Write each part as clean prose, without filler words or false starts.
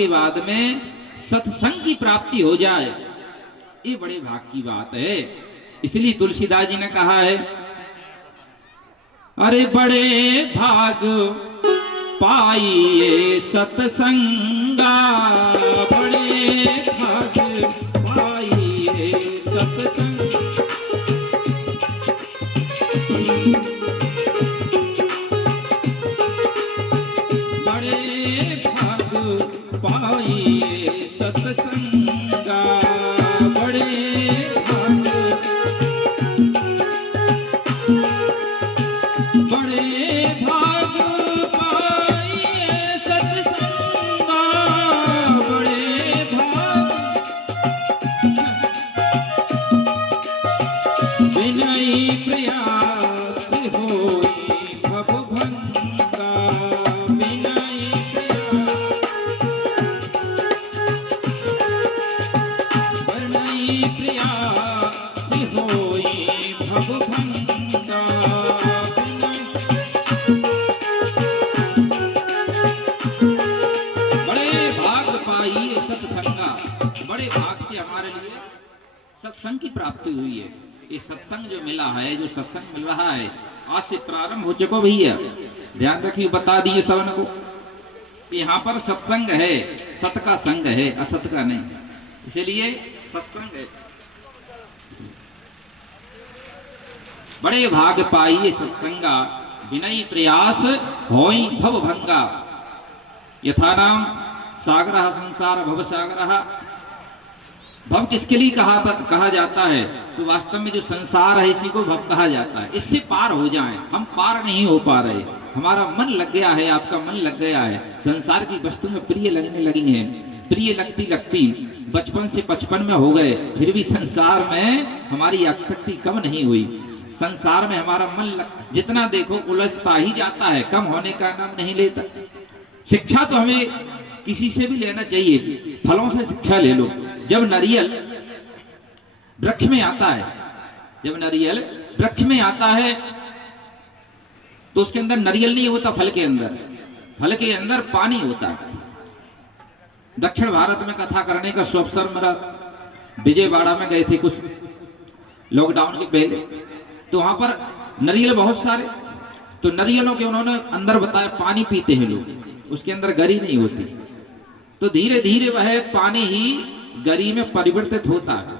के बाद में सत्संग की प्राप्ति हो जाए, ये बड़े भाग की बात है। इसलिए तुलसीदास जी ने कहा है, अरे बड़े भाग पाइए सत्संगा, बड़े भाग पाइए सत्संग। बड़े भाग पाइए सत्संगा, बड़े भाग, बड़े भाग पाइए सत्संगा, बड़े भाग। विनयी प्रयास होई भव भंगा, विनयी प्रयास होई भव भंगा। बड़े भाग पाइए सत्संगा, बड़े भाग से हमारे लिए सत्संग की प्राप्ति हुई है। ये सत्संग जो मिला है, जो सत्संग मिल रहा है, आज से प्रारंभ हो चुका भैया, ध्यान रखिए, बता दिए सबन को कि यहाँ पर सत्संग है, सत का संग है, असत का नहीं, इसलिए सत्संग है। बड़े भाग पाइए सत्संगा, विनयी प्रयास होई भव भंगा। यथा नाम सागरः संसार भव सागरः। भव किसके लिए कहा जाता है? तो वास्तव में जो संसार है इसी को भव कहा जाता है। इससे पार हो जाएं, हम पार नहीं हो पा रहे, हमारा मन लग गया है, आपका मन लग गया है, संसार की वस्तु में प्रिय लगने लगी है, प्रिय लगती लगती बचपन से 55 में हो गए, फिर भी संसार में हमारी आसक्ति कम नहीं हुई। संसार में हमारा मन जितना देखो उलझता ही जाता है, कम होने का नाम नहीं लेता। शिक्षा तो हमें किसी से भी लेना चाहिए, फलों से शिक्षा ले लो। जब नारियल वृक्ष में आता है, जब नारियल वृक्ष में आता है तो उसके अंदर नारियल नहीं होता, फल के अंदर, फल के अंदर पानी होता है। दक्षिण भारत में कथा करने का अवसर मेरा, विजयवाड़ा में गए थे कुछ लॉकडाउन के पहले, तो वहां पर नारियल बहुत सारे, तो नारियलों के उन्होंने अंदर बताया पानी पीते हैं लोग, उसके अंदर गरी नहीं होती, तो धीरे धीरे वह पानी ही गरी में परिवर्तित होता है।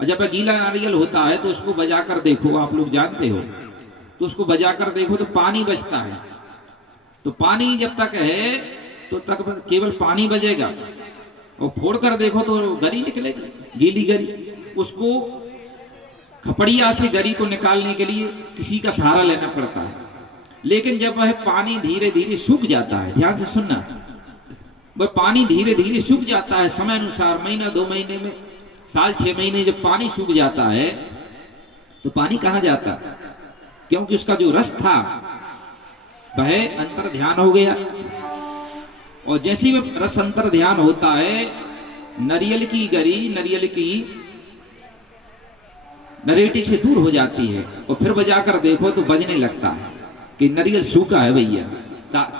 और जब गीला नारियल होता है तो उसको बजाकर देखो, आप लोग जानते हो, तो उसको बजाकर देखो तो पानी बजता है। तो पानी जब तक है तो तक केवल पानी बजेगा, और फोड़ कर देखो तो गरी निकलेगी, गीली गरी। उसको खपड़िया से गरी को निकालने के लिए किसी का सहारा लेना पड़ता है। लेकिन जब वह पानी धीरे धीरे सूख जाता है, ध्यान से सुनना, वह पानी धीरे धीरे सूख जाता है समय अनुसार, महीना 2 महीने में, साल 6 महीने जब पानी सूख जाता है तो पानी कहाँ जाता? क्योंकि उसका जो रस था वह अंतर ध्यान हो गया, और जैसे ही रस अंतर ध्यान होता है, नारियल की गरी, नारियल की नरेटी से दूर हो जाती है, और फिर बजाकर देखो तो बजने लगता है कि नारियल सूखा है भैया।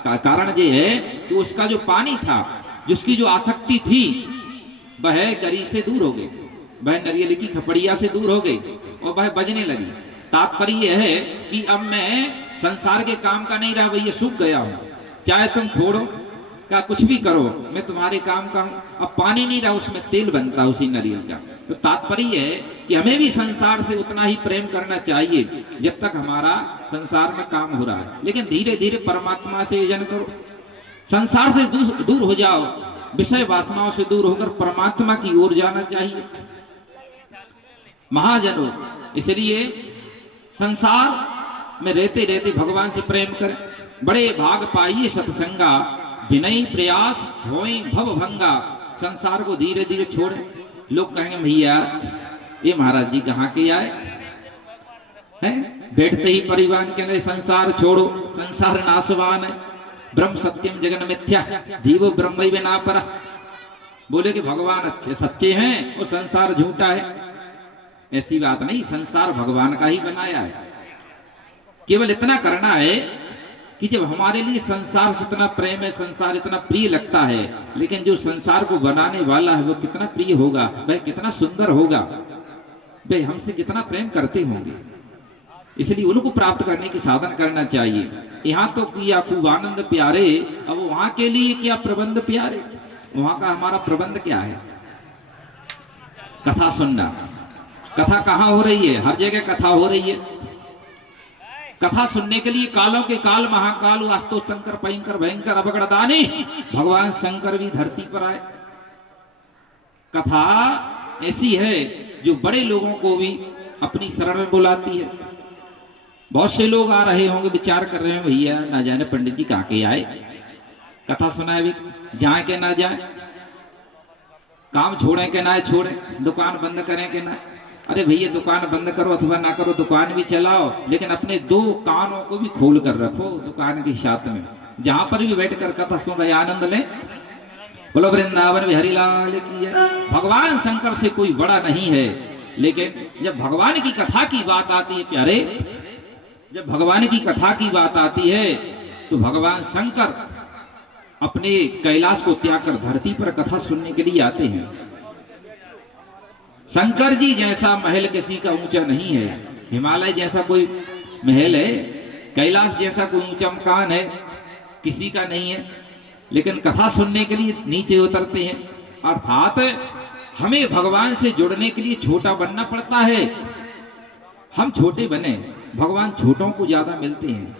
कारण ये है कि उसका जो पानी था, जिसकी जो आसक्ति थी, वह गरी से दूर हो गई, वह नारियल की खपड़िया से दूर हो गई, और वह बजने लगी। तात्पर्य यह है कि अब मैं संसार के काम का नहीं रहा भैया, सूख गया हूं, चाहे तुम फोड़ो का कुछ भी करो, मैं तुम्हारे काम का हूं। अब पानी नहीं रहा, उसमें तेल बनता उसी नारियल का। तो तात्पर्य है कि हमें भी संसार से उतना ही प्रेम करना चाहिए जब तक हमारा संसार में काम हो रहा है, लेकिन धीरे धीरे परमात्मा से यजन करो, संसार से दूर हो जाओ, विषय वासनाओं से दूर होकर परमात्मा की ओर जाना चाहिए महाजनों। इसलिए संसार में रहते रहते भगवान से प्रेम करें। बड़े भाग पाइए सत्संगा, विनयी प्रयास होई भव भंगा। संसार को धीरे धीरे छोड़े। लोग कहेंगे भैया ये महाराज जी कहाँ के आए हैं, बैठते ही परिवार के अंदर संसार छोड़ो, संसार नाशवान है, ब्रह्म सत्यम जगन मिथ्या, जीवो ब्रह्म ना पर। बोले कि भगवान अच्छे सच्चे हैं और संसार झूठा है, ऐसी बात नहीं, संसार भगवान का ही बनाया है। केवल इतना करना है कि जब हमारे लिए संसार से इतना प्रेम है, संसार इतना प्रिय लगता है, लेकिन जो संसार को बनाने वाला है वो कितना प्रिय होगा, वह कितना सुंदर होगा, वे हमसे कितना प्रेम करते होंगे। इसलिए उनको प्राप्त करने की साधन करना चाहिए। यहाँ तो किया खूब आनंद प्यारे, अब वहां के लिए क्या प्रबंध प्यारे, वहां का हमारा प्रबंध क्या है? कथा सुनना। कथा कहाँ हो रही है? हर जगह कथा हो रही है। कथा सुनने के लिए कालों के काल महाकाल वास्तु शंकर भयंकर भयंकर अवगढ़दानी भगवान शंकर भी धरती पर आए। कथा ऐसी है जो बड़े लोगों को भी अपनी शरण में बुलाती है। बहुत से लोग आ रहे होंगे, विचार कर रहे हैं भैया ना जाने पंडित जी कहाँ के आए, कथा सुनाए भी, जाए के ना जाए, काम छोड़े के ना छोड़े, दुकान बंद करें के ना। अरे भैया दुकान बंद करो अथवा ना करो, दुकान भी चलाओ, लेकिन अपने दो कानों को भी खोल कर रखो दुकान के साथ में, जहां पर भी बैठकर कथा सुन रहे आनंद ले। बोलो वृंदावन बिहारी लाल की जय। भगवान शंकर से कोई बड़ा नहीं है, लेकिन जब भगवान की कथा की बात आती है प्यारे, जब भगवान की कथा की बात आती है तो भगवान शंकर अपने कैलाश को त्याग कर धरती पर कथा सुनने के लिए आते हैं। शंकर जी जैसा महल किसी का ऊंचा नहीं है, हिमालय जैसा कोई महल है, कैलाश जैसा कोई ऊंचा मकान है किसी का नहीं है, लेकिन कथा सुनने के लिए नीचे उतरते हैं। अर्थात हमें भगवान से जुड़ने के लिए छोटा बनना पड़ता है। हम छोटे बने, भगवान छोटों को ज्यादा मिलते हैं।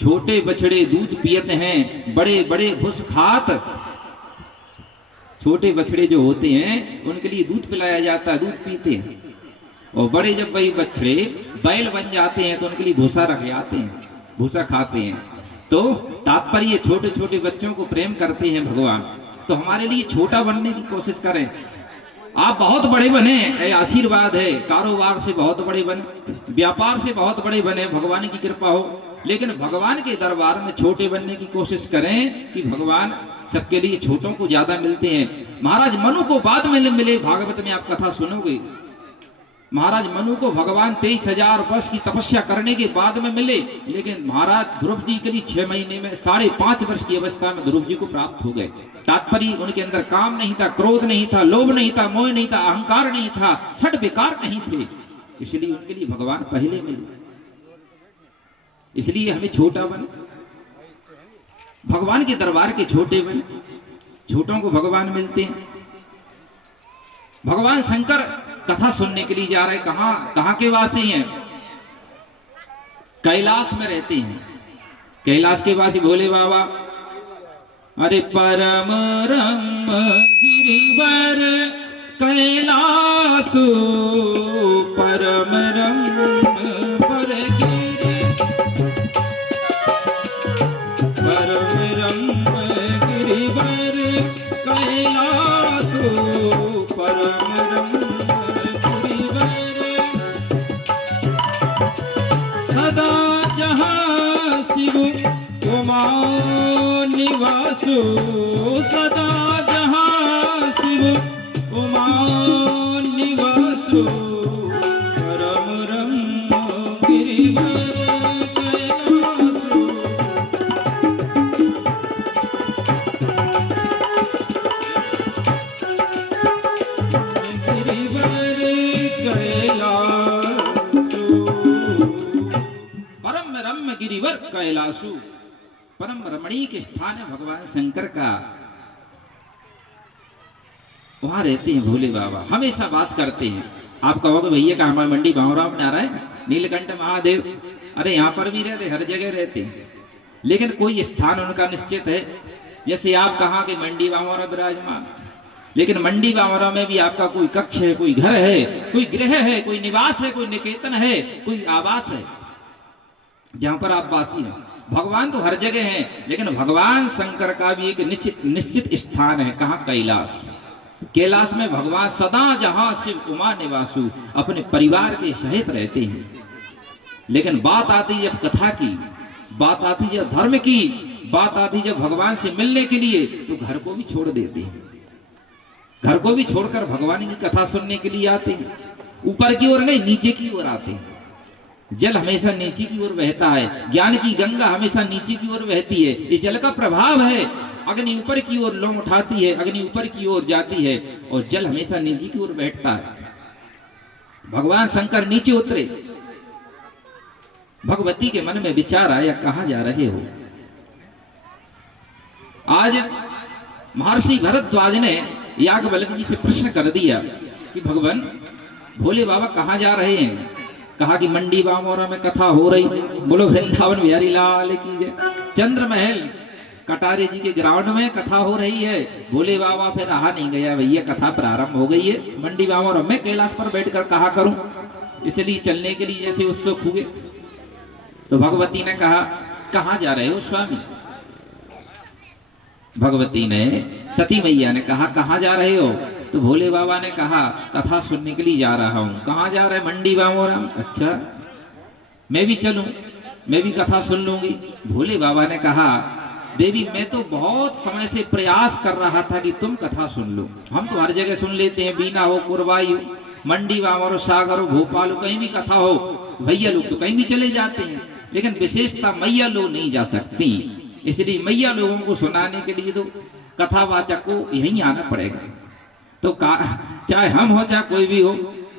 छोटे बछड़े दूध पियते हैं, बड़े बड़े भूस खात। छोटे बछड़े जो होते हैं उनके लिए दूध पिलाया जाता है, दूध पीते हैं, और बड़े जब वही बछड़े बैल बन जाते हैं तो उनके लिए भूसा रख जाते हैं, भूसा खाते हैं। तो तात्पर्य छोटे छोटे बच्चों को प्रेम करते हैं भगवान। तो हमारे लिए छोटा बनने की कोशिश करें। आप बहुत बड़े बने, आशीर्वाद है, कारोबार से बहुत बड़े बने, व्यापार से बहुत बड़े बने, भगवान की कृपा हो, लेकिन भगवान के दरबार में छोटे बनने की कोशिश करें कि भगवान सबके लिए छोटों को ज्यादा मिलते हैं। महाराज मनु को बाद में मिले, भागवत में आप कथा सुनोगे, महाराज मनु को भगवान 23,000 वर्ष की तपस्या करने के बाद में मिले, लेकिन महाराज ध्रुव जी के लिए 6 महीने में 5.5 वर्ष की अवस्था में ध्रुव जी को प्राप्त हो गए। तात्पर्य उनके अंदर काम नहीं था, क्रोध नहीं था, लोभ नहीं था, मोह नहीं था, अहंकार नहीं था, षड विकार नहीं थे, इसलिए उनके लिए भगवान पहले मिले। इसलिए हमें छोटा बने, भगवान के दरबार के छोटे बने, छोटों को भगवान मिलते हैं। भगवान शंकर कथा सुनने के लिए जा रहे, कहां के वासी हैं? कैलाश में रहते हैं। कैलाश के वासी भोले बाबा। अरे परम रम गिरिवर कैलाश, परम रम पर गिरि, परम रम गिरिवर कैलाश, परम रम गिरिवर, सदा जहाँ शिव उमा निवासु, सदा जहाँ शिव उमा निवासु, परम रम गिरिवर कैलासु। गिरिवर कैलासु, परम रम्य गिरिवर कैलासु, परम रमणीय के स्थान है भगवान शंकर का, वहां रहते हैं भोले बाबा, हमेशा वास करते हैं। आप कहोगे भैया का हमारे मंडी बावरा में आ रहा है नीलकंठ महादेव, अरे यहाँ पर भी रहते, हर जगह रहते हैं, लेकिन कोई स्थान उनका निश्चित है। जैसे आप कहा कि मंडी बावरा विराजमान, लेकिन मंडी बावरा में भी आपका कोई कक्ष है, कोई घर है, कोई गृह है, कोई निवास है, कोई निकेतन है, कोई आवास है जहां पर आप वासी हैं। भगवान तो हर जगह हैं, लेकिन भगवान शंकर का भी एक निश्चित स्थान है। कहाँ? कैलाश। कैलाश में भगवान सदा जहां शिव उमा निवासु अपने परिवार के सहित रहते हैं। लेकिन बात आती जब कथा की, बात आती जब धर्म की, बात आती जब भगवान से मिलने के लिए, तो घर को भी छोड़ देते हैं। घर को भी छोड़कर भगवान की कथा सुनने के लिए आते हैं। ऊपर की ओर नहीं, नीचे की ओर आते हैं। जल हमेशा नीचे की ओर बहता है, ज्ञान की गंगा हमेशा नीचे की ओर बहती है। ये जल का प्रभाव है, अग्नि ऊपर की ओर लौ उठाती है, अग्नि ऊपर की ओर जाती है, और जल हमेशा नीचे की ओर बैठता है। भगवान शंकर नीचे उतरे, भगवती के मन में विचार आया, कहां जा रहे हो? आज महर्षि भरद्वाज ने याज्ञवल्क्य जी से प्रश्न कर दिया कि भगवान भोले बाबा कहां जा रहे हैं? कहा कि मंडी बामोरा में कथा हो रही, बोलो वृंदावन बिहारी लाल की जय। चंद्र महल कटारे जी के ग्राउंड में कथा हो रही है। भोले बाबा फिर रहा नहीं गया, भैया कथा प्रारंभ हो गई है मंडी बामोरा में, कैलाश पर बैठकर कहा करूं, इसलिए चलने के लिए जैसे उत्सुक हुए। तो भगवती ने कहा कहां जा रहे हो स्वामी? भगवती ने, सती मैया ने कहा कहां जा रहे हो? तो भोले बाबा ने कहा कथा सुनने के लिए जा रहा हूं। कहां जा रहे? मंडी बामोरा। अच्छा, मैं भी चलूं, मैं भी कथा सुन लूंगी। भोले बाबा ने कहा देवी मैं तो बहुत समय से प्रयास कर रहा था कि तुम कथा सुन लो। हम तो हर जगह सुन लेते हैं, बीना हो, कुरवाई हो, मंडी बामोर, सागर हो, भोपाल हो, कहीं भी कथा हो, भैया लोग तो कहीं भी चले जाते हैं, लेकिन विशेषता मैया लोग नहीं जा सकती। इसलिए मैया लोगों को सुनाने के लिए तो कथावाचक को यहीं आना पड़ेगा। तो चाहे हम हो चाहे कोई भी हो,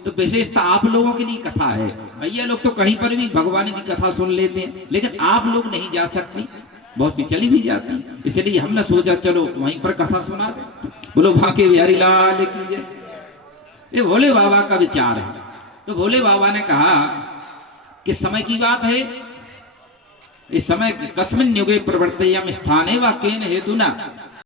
तो विशेषता आप लोगों के लिए कथा है। भैया लोग तो कहीं पर भी भगवान की कथा सुन लेते हैं, लेकिन आप लोग नहीं जा सकती, बहुत सी चली भी जाती। इसलिए हमने सोचा चलो वहीं पर कथा सुना दे। बोलो बांके बिहारी लाल की जय। ये भोले बाबा का विचार है। तो भोले बाबा ने कहा कि समय की बात है, इस समय कस्मिन् युगे प्रवर्तयाम स्थाने वा केन हेतुना,